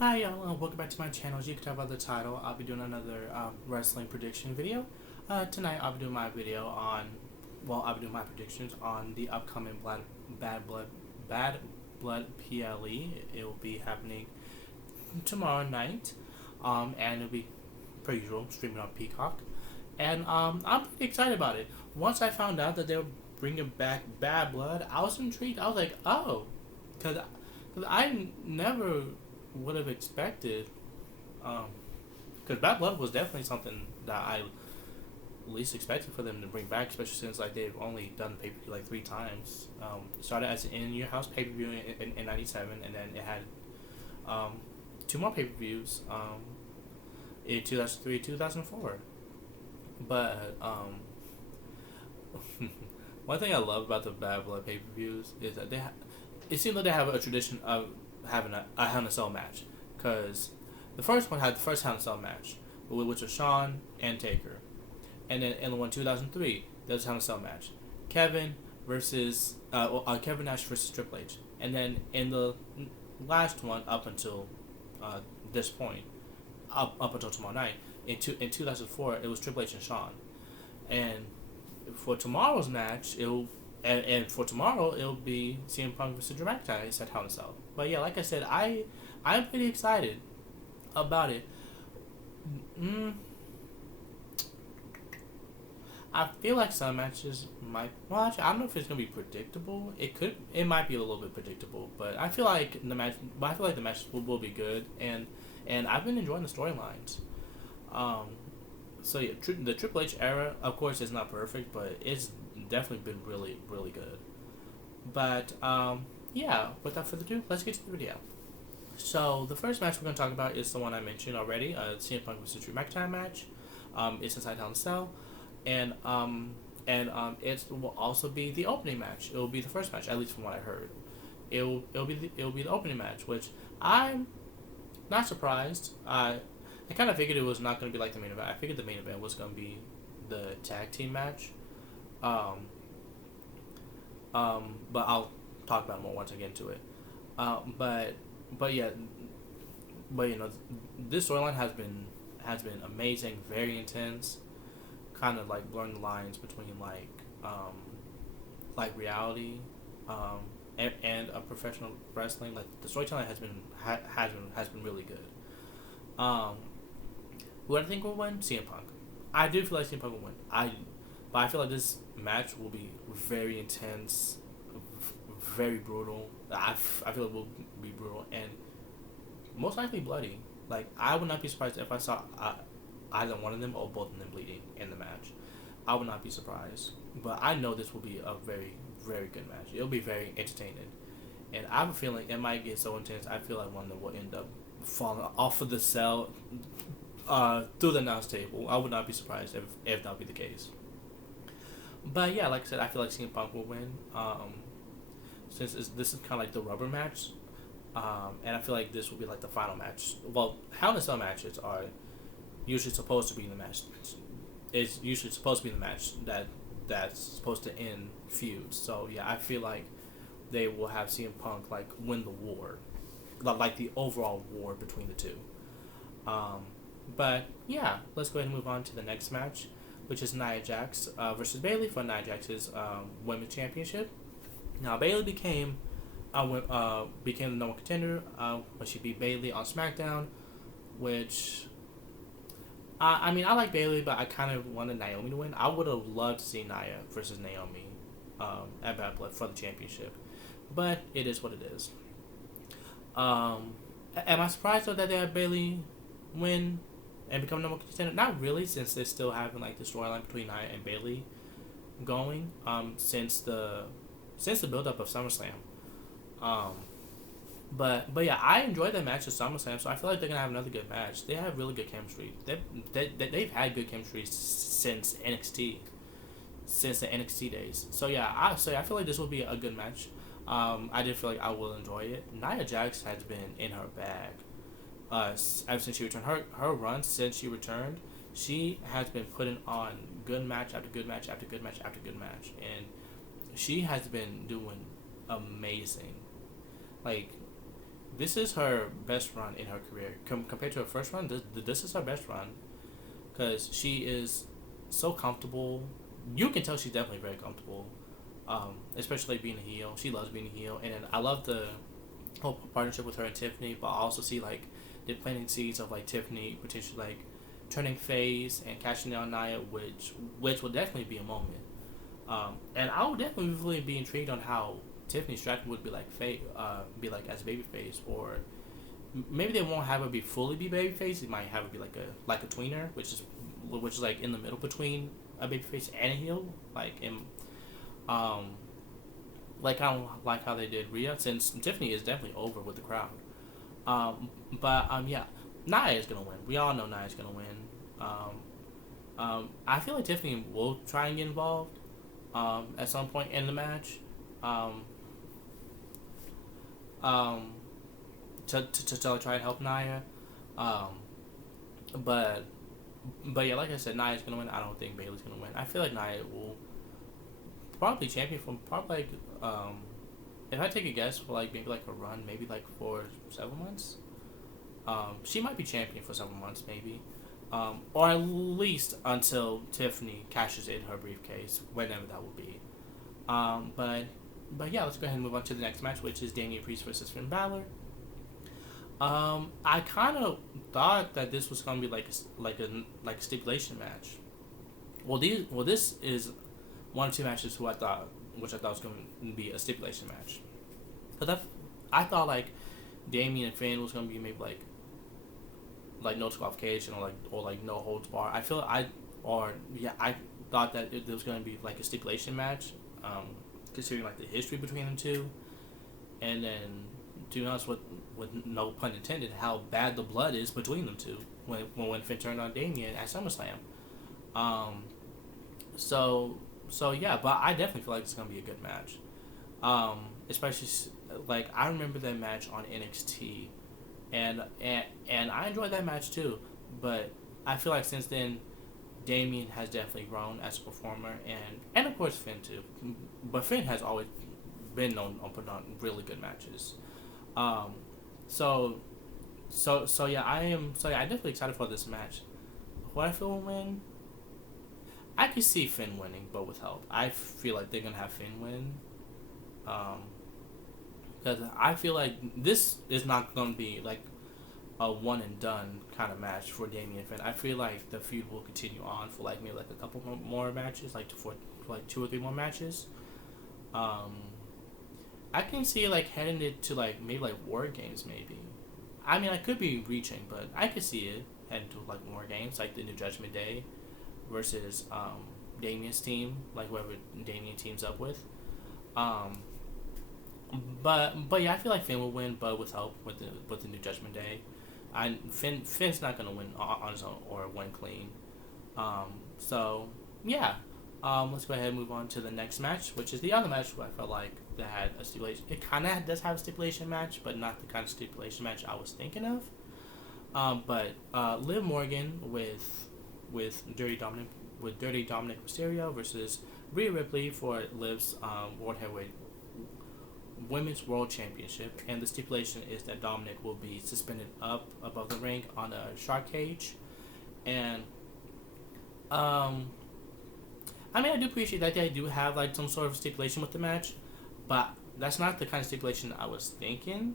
Hi y'all, welcome back to my channel. As you can tell by the title, I'll be doing another wrestling prediction video. Tonight I'll be doing my video on, I'll be doing my predictions on the upcoming Bad Blood PLE. It will be happening tomorrow night, and it'll be, per usual, streaming on Peacock. And I'm pretty excited about it. Once I found out that they were bringing back Bad Blood, I was intrigued. I was like, oh, because I never would have expected. Because Bad Blood was definitely something that I least expected for them to bring back, especially since like they've only done pay per view like 3 times. It started as an in your house pay per view in '97, and then it had um, 2 more pay per views in 2003 2004. But one thing I love about the Bad Blood pay per views is that it seems like they have a tradition of having a Hell in a Cell match, because the first one had the first Hell in a Cell match, which was Shawn and Taker, and then in the one 2003 there was a Hell in a Cell match, Kevin versus Kevin Nash versus Triple H, and then in the last one up until this point, up until tomorrow night in 2004 it was Triple H and Shawn, and for tomorrow's match and for tomorrow it'll be CM Punk versus Drew McIntyre at Hell in a Cell. But yeah, like I said, I'm pretty excited about it. Mm, I feel like some matches might. Well, actually, I don't know if it's gonna be predictable. It might be a little bit predictable, but I feel like the match will be good, and I've been enjoying the storylines. Um, so yeah, the Triple H era, of course, is not perfect, but it's definitely been really, really good. But yeah, without further ado, let's get to the video. So the first match we're going to talk about is the one I mentioned already, CM Punk versus Drew McIntyre match. It's inside Hell in a Cell, and it will also be the opening match. It will be the first match, at least from what I heard. It'll be the opening match, which I'm not surprised. I kind of figured it was not going to be like the main event. I figured the main event was going to be the tag team match. Um, but I'll talk about it more once I get into it. But yeah, but this storyline has been amazing, very intense, kind of like blurring the lines between like reality, and a professional wrestling. Like the storytelling has been really good. Um, who I think will win? CM Punk. I do feel like CM Punk will win. But I feel like this match will be very intense, very brutal. I feel it will be brutal and most likely bloody. Like I would not be surprised if I saw either one of them or both of them bleeding in the match. I would not be surprised. But I know this will be a very, very good match. It'll be very entertaining, and I have a feeling it might get so intense. I feel like one of them will end up falling off of the cell through the announce table. I would not be surprised if that be the case. But yeah, like I said, I feel like CM Punk will win. Since this is kind of like the rubber match, and I feel like this will be like the final match. Well, Hell in a Cell matches are usually supposed to be the match. It's usually supposed to be the match that's supposed to end feuds. So yeah, I feel like they will have CM Punk like win the war, like the overall war between the two. Um, but yeah, let's go ahead and move on to the next match, which is Nia Jax versus Bayley for Nia Jax's women's championship. Now Bayley became the number one contender when she beat Bayley on SmackDown, which I mean I like Bayley, but I kind of wanted Naomi to win. I would have loved to see Nia versus Naomi at Bad Blood for the championship, but it is what it is. Am I surprised though that they have Bayley win and become number one contender? Not really, since they're still having like the storyline between Nia and Bayley going since the build up of SummerSlam. Um, but yeah, I enjoyed that match at SummerSlam, so I feel like they're gonna have another good match. They have really good chemistry. They've had good chemistry since NXT, since the NXT days. So yeah, I feel like this will be a good match. I did feel like I will enjoy it. Nia Jax has been in her bag. Ever since she returned, her run since she returned, she has been putting on good match after good match after good match after good match, and she has been doing amazing. Like this is her best run in her career. Compared to her first run, this is her best run because she is so comfortable. You can tell she's definitely very comfortable, especially like being a heel. She loves being a heel, and I love the whole partnership with her and Tiffany. But I also see like the planting seeds of like Tiffany potentially like turning face and catching down Nia, which will definitely be a moment. And I would definitely really be intrigued on how Tiffany Stratton would be like be like as babyface, or maybe they won't have her be fully be babyface. They might have her be like a tweener, which is like in the middle between a babyface and a heel, like in um like how they did Rhea, since Tiffany is definitely over with the crowd. But yeah, Nia is gonna win. We all know Nia is gonna win. I feel like Tiffany will try and get involved at some point in the match. Um, um, to try and help Nia. Um, but yeah, like I said, Nia's gonna win. I don't think Bayley's gonna win. I feel like Nia will probably champion from probably like if I take a guess for like maybe like a run, maybe like for 7 months. She might be champion for 7 months, maybe, or at least until Tiffany cashes in her briefcase, whenever that will be. But yeah, let's go ahead and move on to the next match, which is Damian Priest versus Finn Balor. I kind of thought that this was gonna be like a stipulation match. This is one of two matches which I thought was gonna be a stipulation match. Cause I thought like Damian and Finn was gonna be maybe like no disqualification, or like no holds bar. I thought that it was gonna be like a stipulation match, considering like the history between them two, and then to be honest, with no pun intended, how bad the blood is between them two when Finn turned on Damian at SummerSlam. Um, so yeah, but I definitely feel like it's gonna be a good match. Especially like I remember that match on NXT, and I enjoyed that match too. But I feel like since then, Damian has definitely grown as a performer, and of course Finn too. But Finn has always been known on putting on really good matches. Um, so so yeah, I'm definitely excited for this match. What I feel will win, I could see Finn winning, but with help. I feel like they're gonna have Finn win. Because I feel like this is not gonna be like a one and done kind of match for Damian and Finn. I feel like the feud will continue on for like maybe like a couple more matches, like for like 2 or 3 more matches. Um, I can see like heading it to like maybe like War Games maybe. I mean, I could be reaching, but I could see it heading to like War Games, like the New Judgment Day versus Damian's team, like whoever Damian teams up with. Um, but yeah, I feel like Finn will win, but with help with the New Judgment Day. Finn's not gonna win on his own or win clean. So yeah, let's go ahead and move on to the next match, which is the other match where I felt like that had a stipulation. It kind of does have a stipulation match, but not the kind of stipulation match I was thinking of. But Liv Morgan with Dirty Dominic Mysterio versus Rhea Ripley for Liv's World Heavyweight Women's World Championship, and the stipulation is that Dominic will be suspended up above the ring on a shark cage, and I mean, I do appreciate that they do have like some sort of stipulation with the match, but that's not the kind of stipulation I was thinking.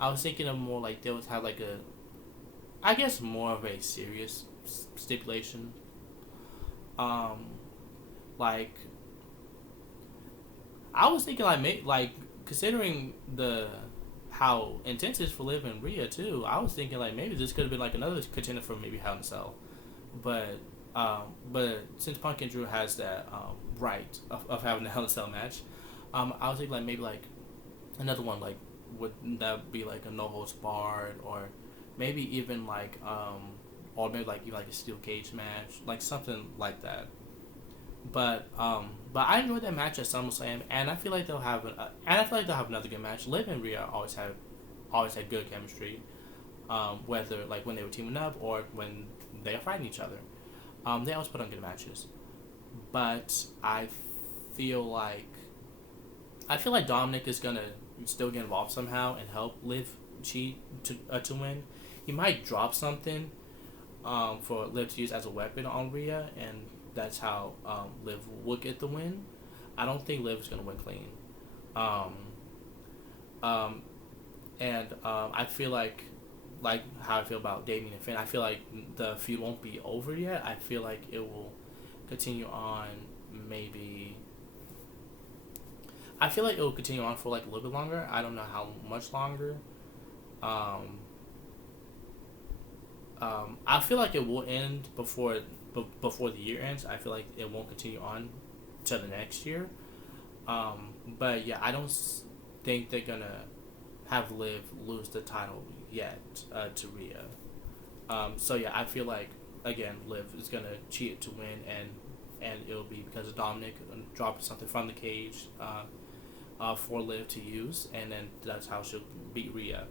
I was thinking of more like they would have like I guess more of a serious stipulation. Like I was thinking like considering the how intense it is for Liv and Rhea too. I was thinking like maybe this could have been like another contender for maybe Hell in a Cell, but since Punk and Drew has that right of having a Hell in a Cell match, I was thinking like maybe like another one, like would that be like a no holds barred, or maybe even like or maybe like even like a steel cage match, like something like that. But I enjoyed that match at SummerSlam, and I feel like they'll have another good match. Liv and Rhea always had good chemistry, whether like when they were teaming up or when they are fighting each other. They always put on good matches, but feel like I feel like Dominic is gonna still get involved somehow and help Liv cheat to win. He might drop something for Liv to use as a weapon on Rhea, and that's how Liv will get the win. I don't think Liv is gonna win clean. Um, um, and I feel like how I feel about Damien and Finn. I feel like the feud won't be over yet. I feel like it will continue on. Maybe I feel like it will continue on for like a little bit longer. I don't know how much longer. Um, I feel like it will end before the year ends. I feel like it won't continue on to the next year. But yeah, I don't think they're gonna have Liv lose the title yet to Rhea. So yeah, I feel like again Liv is gonna cheat to win, and it'll be because of Dominic dropping something from the cage for Liv to use, and then that's how she'll beat Rhea.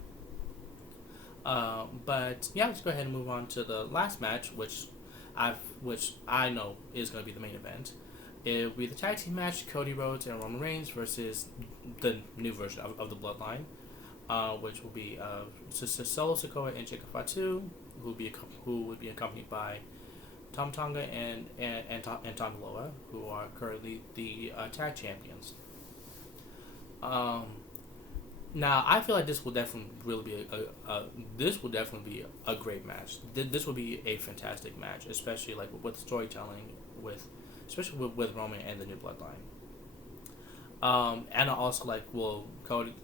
But yeah, let's go ahead and move on to the last match, which I know is going to be the main event. It will be the tag team match: Cody Rhodes and Roman Reigns versus the new version of the Bloodline, which will be Solo Sikoa and Jacob Fatu, who would be accompanied by Tom Tonga and Tonga Loa, who are currently the tag champions. Now I feel like this will definitely really be a great match. This will be a fantastic match, especially like with storytelling, especially with Roman and the new Bloodline. And also will Cody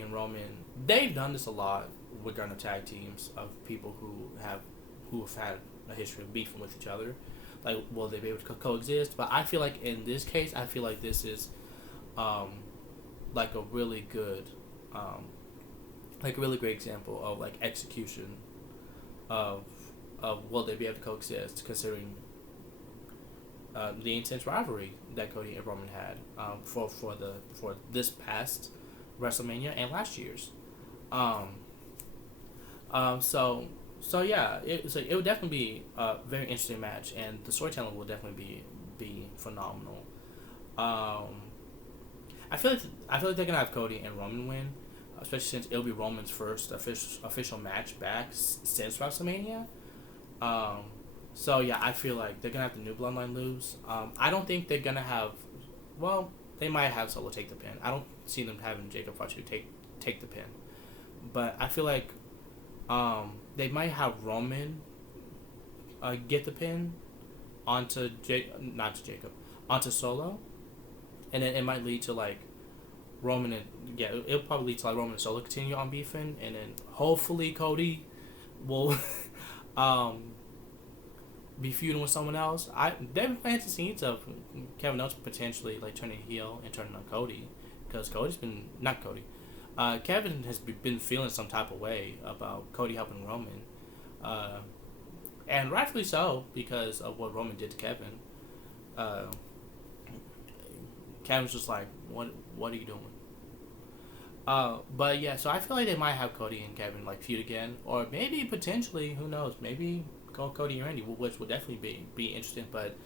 and Roman. They've done this a lot regarding tag teams of people who have had a history of beefing with each other. Like, will they be able to coexist? But I feel like in this case, I feel like this is like a really good great example of like execution of will they be able to coexist, considering the intense rivalry that Cody and Roman had for this past WrestleMania and last year's. So yeah, it would definitely be a very interesting match, and the storytelling will definitely be phenomenal. I feel like they're gonna have Cody and Roman win, especially since it'll be Roman's first official match back since WrestleMania. So yeah, I feel like they're gonna have the new Bloodline lose. I don't think they're gonna have. Well, they might have Solo take the pin. I don't see them having Jacob Fatu take the pin, but I feel like they might have Roman get the pin onto onto Solo, and then it might lead to like Roman and it'll probably lead to like Roman and Solo continue on beefing, and then hopefully Cody will be feuding with someone else. They've planted scenes of Kevin Owens potentially like turning heel and turning on Cody, because Cody's been not Cody. Kevin has been feeling some type of way about Cody helping Roman, and rightfully so because of what Roman did to Kevin. Kevin's just like, what are you doing? But yeah, so I feel like they might have Cody and Kevin like feud again, or maybe potentially, who knows? Maybe go Cody and Randy, which would definitely be interesting. But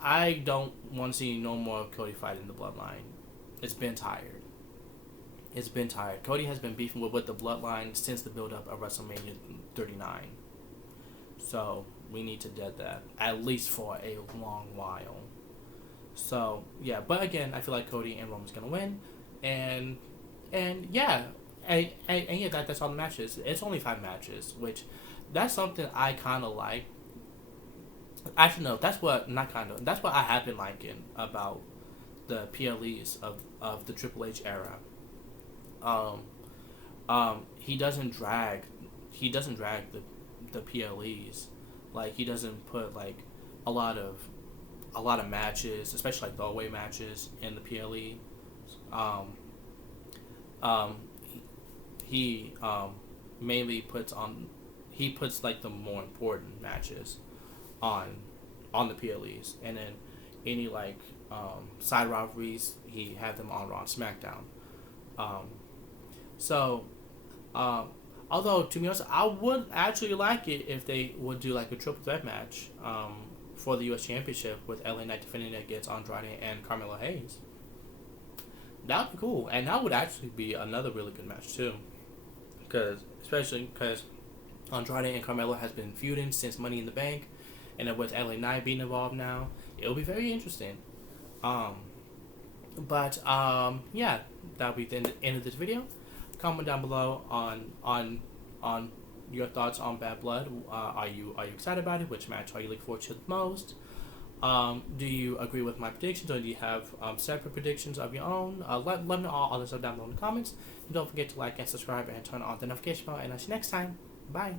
I don't want to see no more Cody fighting the Bloodline. It's been tired. Cody has been beefing with the Bloodline since the build-up of WrestleMania 39. So we need to dead that, at least for a long while. So yeah, but again, I feel like Cody and Roman's gonna win, and yeah, and yeah, that's all the matches. It's only 5 matches, which that's something I kind of like. Actually, no, that's what I have been liking about the PLEs of the Triple H era. He doesn't drag the PLEs, like he doesn't put like a lot of matches, especially like throwaway matches in the PLE. He mainly puts like the more important matches on the PLEs, and then any like side rivalries he had them on Raw and SmackDown. Although to be honest, I would actually like it if they would do like a triple threat match for the U.S. Championship with LA Knight defending against Andrade and Carmelo Hayes. That would be cool, and that would actually be another really good match too. Because especially because Andrade and Carmelo has been feuding since Money in the Bank, and then with LA Knight being involved now, it'll be very interesting. Um, yeah, that'll be the end of this video. Comment down below on your thoughts on Bad Blood. Are you excited about it? Which match are you looking forward to the most? Do you agree with my predictions, or do you have separate predictions of your own? Let me know all this stuff down below in the comments. And don't forget to like and subscribe and turn on the notification bell. And I'll see you next time. Bye.